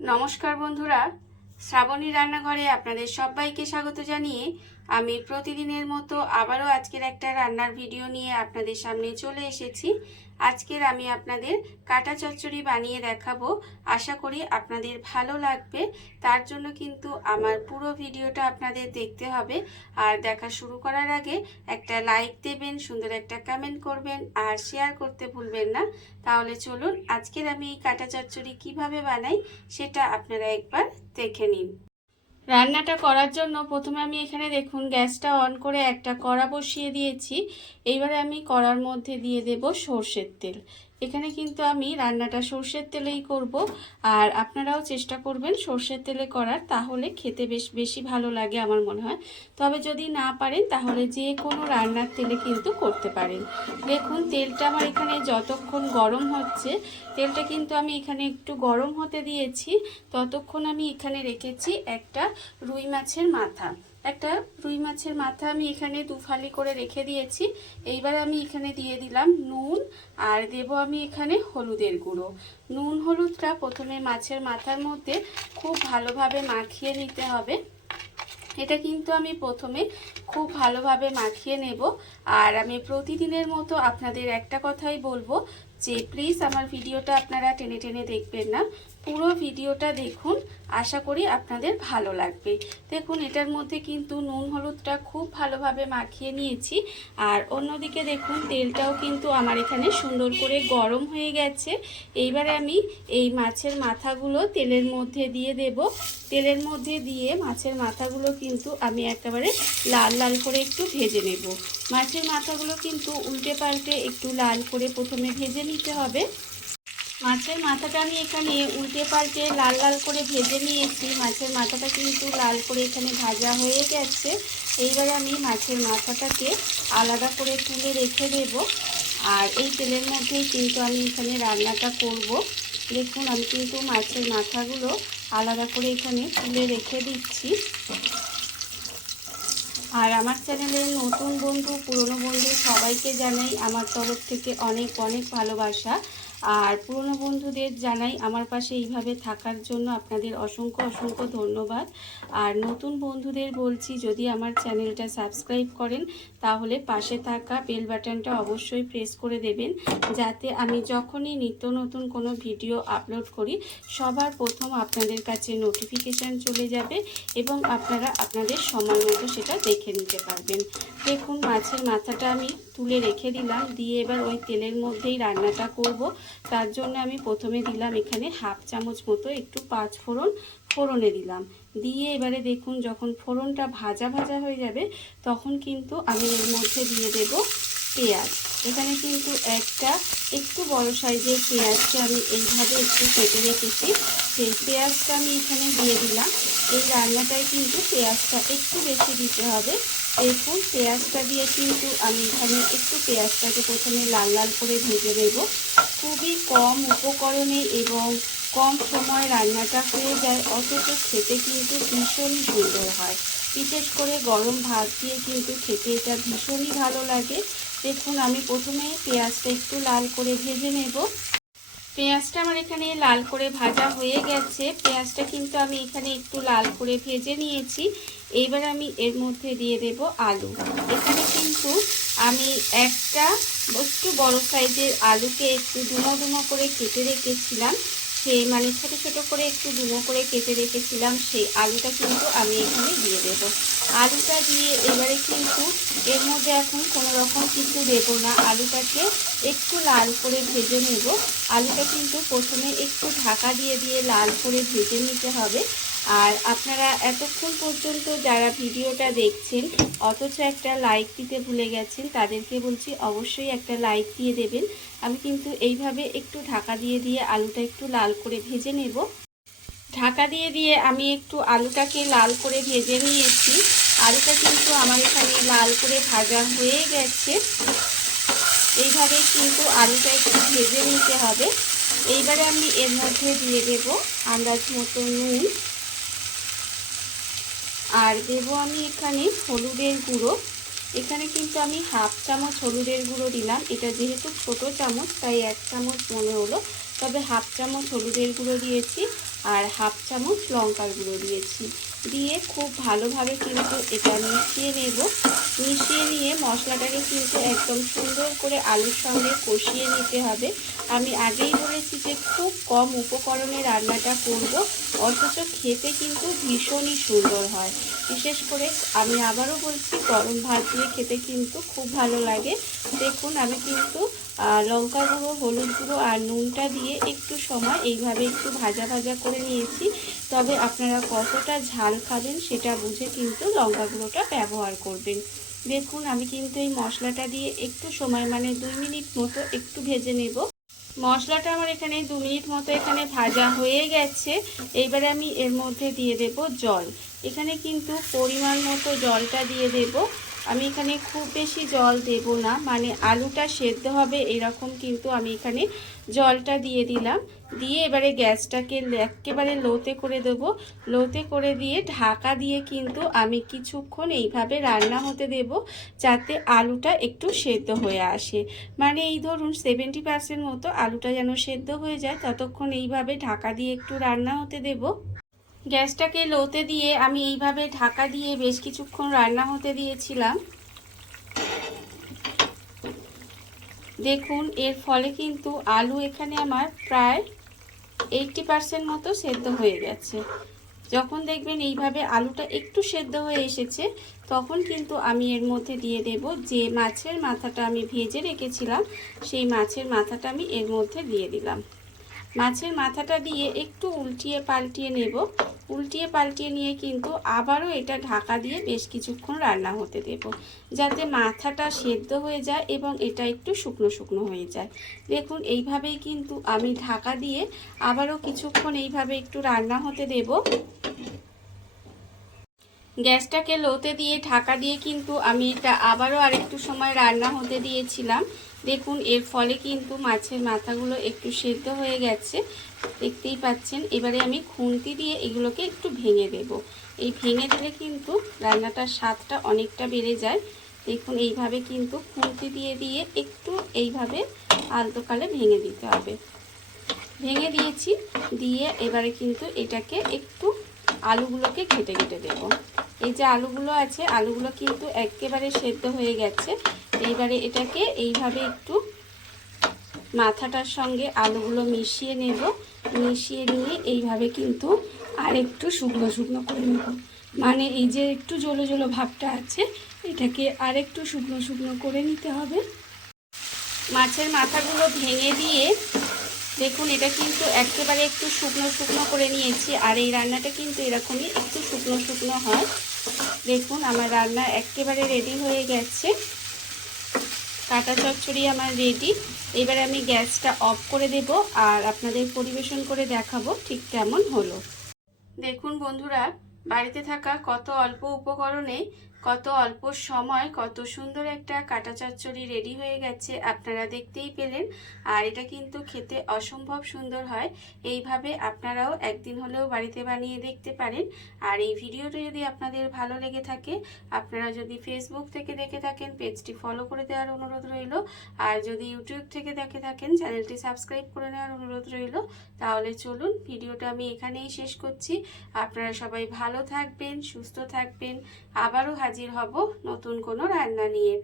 নমস্কার বন্ধুরা, শ্রাবণী রান্নাঘরে আপনাদের সবাইকে স্বাগত জানিয়ে আমি প্রতিদিনের মতো আবারও আজকের একটা রান্নার ভিডিও নিয়ে আপনাদের সামনে চলে এসেছি। আজকের আমি আপনাদের কাটা চচ্চড়ি বানিয়ে দেখাবো। আশা করি আপনাদের ভালো লাগবে। তার জন্য কিন্তু আমার পুরো ভিডিওটা আপনাদের দেখতে হবে। আর দেখা শুরু করার আগে একটা লাইক দেবেন, সুন্দর একটা কমেন্ট করবেন আর শেয়ার করতে ভুলবেন না। তাহলে চলুন আজকের আমি এই কাটা চচ্চড়ি কিভাবে বানাই সেটা আপনারা একবার দেখে নিন। রান্নাটা করার জন্য প্রথমে আমি এখানে দেখুন গ্যাসটা অন করে একটা কড়া বসিয়ে দিয়েছি। এইবারে আমি কড়ার মধ্যে দিয়ে দেব সর্ষের তেল। এখানে কিন্তু আমি রান্নাটা সর্ষের তেলেই করব, আর আপনারাও চেষ্টা করবেন সর্ষের তেলে করার, তাহলে খেতে বেশি ভালো লাগে আমার মনে হয়। তবে যদি না পারেন তাহলে যে কোনো রান্নার তেলে কিন্তু করতে পারেন। দেখুন তেলটা আমার এখানে যতক্ষণ গরম হচ্ছে, তেলটা কিন্তু আমি এখানে একটু গরম হতে দিয়েছি, ততক্ষণ আমি এখানে রেখেছি একটা রুই মাছের মাথা আমি এখানে দুফালি করে রেখে দিয়েছি। এইবার আমি এখানে দিয়ে দিলাম নুন, আর দেব আমি এখানে হলুদের গুঁড়ো। নুন হলুদটা প্রথমে মাছের মাথার মধ্যে খুব ভালোভাবে মাখিয়ে নিতে হবে। এটা কিন্তু আমি প্রথমে খুব ভালোভাবে মাখিয়ে নেব। আর আমি প্রতিদিনের মতো আপনাদের একটা কথাই বলবো যে প্লিজ আমার ভিডিওটা আপনারা টেনে টেনে দেখবেন না, পুরো ভিডিওটা দেখুন, আশা করি আপনাদের ভালো লাগবে। দেখুন এটার মধ্যে কিন্তু নুন হলুদটা খুব ভালোভাবে মাখিয়ে নিয়েছি। আর অন্যদিকে দেখুন তেলটাও কিন্তু আমার এখানে সুন্দর করে গরম হয়ে গেছে। এইবারে আমি এই মাছের মাথাগুলো তেলের মধ্যে দিয়ে দেব। তেলের মধ্যে দিয়ে মাছের মাথাগুলো কিন্তু আমি একেবারে লাল লাল করে একটু ভেজে নেব। মাছের মাথাগুলো কিন্তু উল্টে পাল্টে একটু লাল করে প্রথমে ভেজে নিতে হবে। মাছের মাথাটা আমি এখানে উল্টে পাল্টে লাল লাল করে ভেজে নিয়েছি। মাছের মাথাটা কিন্তু লাল করে এখানে ভাজা হয়ে গেছে। এইবারে আমি মাছের মাথাটাকে আলাদা করে তুলে রেখে দেব। আর এই তেলের মধ্যেই কিন্তু আমি এখানে রান্নাটা করব। দেখুন আমি কিন্তু মাছের মাথাগুলো আলাদা করে এখানে তুলে রেখে দিচ্ছি। আর আমার চ্যানেলের নতুন বন্ধু পুরনো বন্ধু সবাইকে জানাই আমার তরফ থেকে অনেক অনেক ভালোবাসা। আর পুরনো বন্ধুদের জানাই আমার পাশে এইভাবে থাকার জন্য আপনাদের অসংখ্য অসংখ্য ধন্যবাদ। আর নতুন বন্ধুদের বলছি, যদি আমার চ্যানেলটা সাবস্ক্রাইব করেন তাহলে পাশে থাকা বেল বাটনটা অবশ্যই প্রেস করে দেবেন, যাতে আমি যখনই নিত্য নতুন কোনো ভিডিও আপলোড করি সবার প্রথম আপনাদের কাছে নোটিফিকেশান চলে যাবে এবং আপনারা আপনাদের সময় মতো সেটা দেখে নিতে পারবেন। দেখুন মাছের মাথাটা আমি তুলে রেখে দিলাম, দিয়ে এবার ওই তেলের মধ্যেই রান্নাটা করব। তার জন্য আমি প্রথমে দিলাম এখানে হাফ চামচ মতো একটু ফোড়নে দিলাম। দিয়ে এবারে দেখুন যখন ফোড়নটা ভাজা ভাজা হয়ে যাবে তখন কিন্তু আমি এর মধ্যে দিয়ে দেব পেঁয়াজ। এখানে কিন্তু একটা একটু বড় সাইজের পেঁয়াজকে আমি এইভাবে একটু কেটে রেখেছি, সেই পেঁয়াজটা আমি এখানে দিয়ে দিলাম। এই রান্নাটায় কিন্তু পেঁয়াজটা একটু বেশি দিতে হবে। দেখুন পেঁয়াজটা দিয়ে কিন্তু আমি এখানে একটু পেঁয়াজটাকে প্রথমে লাল লাল করে ভেজে নেব। খুবই কম উপকরণে এবং কম সময় রান্নাটা হয়ে যায়, অথচ খেতে কিন্তু ভীষণই সুন্দর হয়। বিশেষ করে গরম ভাত দিয়ে কিন্তু খেতে এটা ভীষণই ভালো লাগে। দেখুন আমি প্রথমে পেঁয়াজটা একটু লাল করে ভেজে নেব। পেঁয়াজটা আমার এখানে লাল করে ভাজা হয়ে গেছে। পেঁয়াজটা কিন্তু আমি এখানে একটু লাল করে ভেজে নিয়েছি। এইবার আমি এর মধ্যে দিয়ে দেব আলু। এখানে কিন্তু আমি একটা একটু বড় সাইজের আলুকে একটু ডুমো ডুমো করে কেটে রেখেছিলাম, সেই মানে ছোট ছোট করে একটু ডুমো করে কেটে রেখেছিলাম, সেই আলুটা কিন্তু আমি এখানে দিয়ে দেব। আলুটা দিয়ে এবারে কিন্তু এর মধ্যে এখন কোনো রকম কিছু দেব না, আলুটাকে একটু লাল করে ভেজে নেব। আলুটা কিন্তু প্রথমে একটু ঢাকা দিয়ে দিয়ে লাল করে ভেজে নিতে হবে। আর আপনারা এতক্ষণ পর্যন্ত যারা ভিডিওটা দেখছেন অথচ একটা লাইক দিতে ভুলে গেছেন, তাদেরকে বলছি অবশ্যই একটা লাইক দিয়ে দেবেন। আমি কিন্তু এইভাবে একটু ঢাকা দিয়ে দিয়ে আলুটা একটু লাল করে ভেজে নেব। ঢাকা দিয়ে দিয়ে আমি একটু আলুটাকে লাল করে ভেজে নিয়েছি। আলুটা কিন্তু আমার এখানে লাল করে ভাজা হয়ে গেছে। এইভাবে কিন্তু আলুটা একটু ভেজে নিতে হবে। এইবারে আমি এর মধ্যে দিয়ে দেব আন্দাজ মতো নুন, আর দেব আমি এখানে হলুদের গুঁড়ো। এখানে কিন্তু আমি হাফ চামচ হলুদের গুঁড়ো দিলাম। এটা যেহেতু ছোট চামচ তাই 1 চামচ মনে হলো, তবে হাফ চামচ হলুদের গুঁড়ো দিয়েছি। আর হাফ চামচ লঙ্কার গুঁড়ো দিয়েছি। দিয়ে খুব ভালোভাবে কিন্তু এটা মিশিয়ে নেব। মিশিয়ে নিয়ে মশলাটাকে কিন্তু একদম সুন্দর করে আলুর সঙ্গে কষিয়ে নিতে হবে। আমি আগেই বলেছি যে খুব কম উপকরণে রান্নাটা করব, অথচ খেতে কিন্তু ভীষণই সুন্দর হয়। বিশেষ করে আমি আবারও বলছি, গরম ভাত দিয়ে খেতে কিন্তু খুব ভালো লাগে। দেখুন আমি কিন্তু লঙ্কা গুঁড়ো, হলুদ গুঁড়ো আর নুনটা দিয়ে একটু সময় এইভাবে একটু ভাজা ভাজা করে নিয়েছি। তবে আপনারা কতটা ঝাল খাবেন সেটা বুঝে কিন্তু লঙ্কা গুঁড়োটা ব্যবহার করবেন। দেখুন আমি কিন্তু এই মশলাটা দিয়ে একটু সময় মানে 2 মিনিট মতো একটু ভেজে নেব। মশলাটা আমার এখানে 2 মিনিট মতো এখানে ভাজা হয়ে গেছে। এইবারে আমি এর মধ্যে দিয়ে দেব জল। এখানে কিন্তু পরিমাণ মতো জলটা দিয়ে দেব। আমি এখানে খুব বেশি জল দেব না, মানে আলুটা সেদ্ধ হবে এরকম কিন্তু আমি এখানে জলটা দিয়ে দিলাম। দিয়ে এবারে গ্যাসটাকে একেবারে লোতে করে দেবো। লোতে করে দিয়ে ঢাকা দিয়ে কিন্তু আমি কিছুক্ষণ এইভাবে রান্না হতে দেব, যাতে আলুটা একটু সেদ্ধ হয়ে আসে। মানে এই ধরুন 70% মতো আলুটা যেন সেদ্ধ হয়ে যায়, ততক্ষণ এইভাবে ঢাকা দিয়ে একটু রান্না হতে দেব। গ্যাসটাকে লোতে দিয়ে আমি এইভাবে ঢাকা দিয়ে বেশ কিছুক্ষণ রান্না হতে দিয়েছিলাম। দেখুন এর ফলে কিন্তু আলু এখানে আমার প্রায় 80% মতো সেদ্ধ হয়ে গেছে। যখন দেখবেন এইভাবে আলুটা একটু সেদ্ধ হয়ে এসেছে, তখন কিন্তু আমি এর মধ্যে দিয়ে দেব যে মাছের মাথাটা আমি ভেজে রেখেছিলাম, সেই মাছের মাথাটা আমি এর মধ্যে দিয়ে দিলাম। মাছের মাথাটা দিয়ে একটু উল্টিয়ে পাল্টিয়ে নেব। উল্টিয়ে পাল্টিয়ে নিয়ে কিন্তু আবারও এটা ঢাকা দিয়ে বেশ কিছুক্ষণ রান্না হতে দেব, যাতে মাথাটা সেদ্ধ হয়ে যায় এবং এটা একটু শুকনো শুকনো হয়ে যায়। দেখুন এইভাবেই কিন্তু আমি ঢাকা দিয়ে আবারও কিছুক্ষণ এইভাবে একটু রান্না হতে দেব। গ্যাসটাকে লোতে দিয়ে ঢাকা দিয়ে কিন্তু আমি এটা আবারও আরেকটু সময় রান্না হতে দিয়েছিলাম। দেখুন এর ফলে কিন্তু মাছের মাথাগুলো একটু সেদ্ধ হয়ে গেছে, দেখতেই পাচ্ছেন। এবারে আমি খুন্তি দিয়ে এগুলোকে একটু ভেঙে দেব। এই ভেঙে দিলে কিন্তু রান্নাটার স্বাদটা অনেকটা বেড়ে যায়। দেখুন এইভাবে কিন্তু খুন্তি দিয়ে দিয়ে একটু এইভাবে আলতোকালে ভেঙে দিতে হবে। ভেঙে দিয়েছি, দিয়ে এবারে কিন্তু এটাকে একটু আলুগুলোকে ঘেটে ঘেটে দেব। এই যে আলুগুলো আছে, আলুগুলো কিন্তু একেবারে সেদ্ধ হয়ে গেছে। এইবারে এটাকে এইভাবে একটু মাথাটার সঙ্গে আলুগুলো মিশিয়ে নেব। মিশিয়ে নিয়ে এইভাবে কিন্তু আর একটু শুকনো শুকনো করে নেব। মানে এই যে একটু জলো জলো ভাবটা আছে, এটাকে আর একটু শুকনো শুকনো করে নিতে হবে। মাছের মাথাগুলো ভেঙে দিয়ে দেখুন এটা কিন্তু একেবারে একটু শুকনো শুকনো করে নিয়েছি। আর এই রান্নাটা কিন্তু এরকমই একটু শুকনো শুকনো হয়। দেখুন আমার রান্না একেবারে রেডি হয়ে গেছে। কাটা চচ্চড়ি আমার রেডি। এবারে আমি গ্যাসটা অফ করে দেব আর আপনাদের পরিবেশন করে দেখাবো ঠিক কেমন হলো। দেখুন বন্ধুরা, বাড়িতে থাকা কত অল্প উপকরণে কত অল্প সময় কত সুন্দর একটা কাটা চচ্চড়ি রেডি হয়ে গেছে, আপনারা দেখতেই পেলেন। আর এটা কিন্তু খেতে অসম্ভব সুন্দর হয়। এইভাবে আপনারাও একদিন হলেও বাড়িতে বানিয়ে দেখতে পারেন। আর এই ভিডিওটা যদি আপনাদের ভালো লেগে থাকে, আপনারা যদি ফেসবুক থেকে দেখে থাকেন পেজটি ফলো করে দেওয়ার অনুরোধ রইল। আর যদি ইউটিউব থেকে দেখে থাকেন চ্যানেলটি সাবস্ক্রাইব করে নেওয়ার অনুরোধ রইল। তাহলে চলুন ভিডিওটা আমি এখানেই শেষ করছি। আপনারা সবাই ভালো থাকবেন, সুস্থ থাকবেন। আবারও হাজির হব নতুন কোনো রান্না নিয়ে।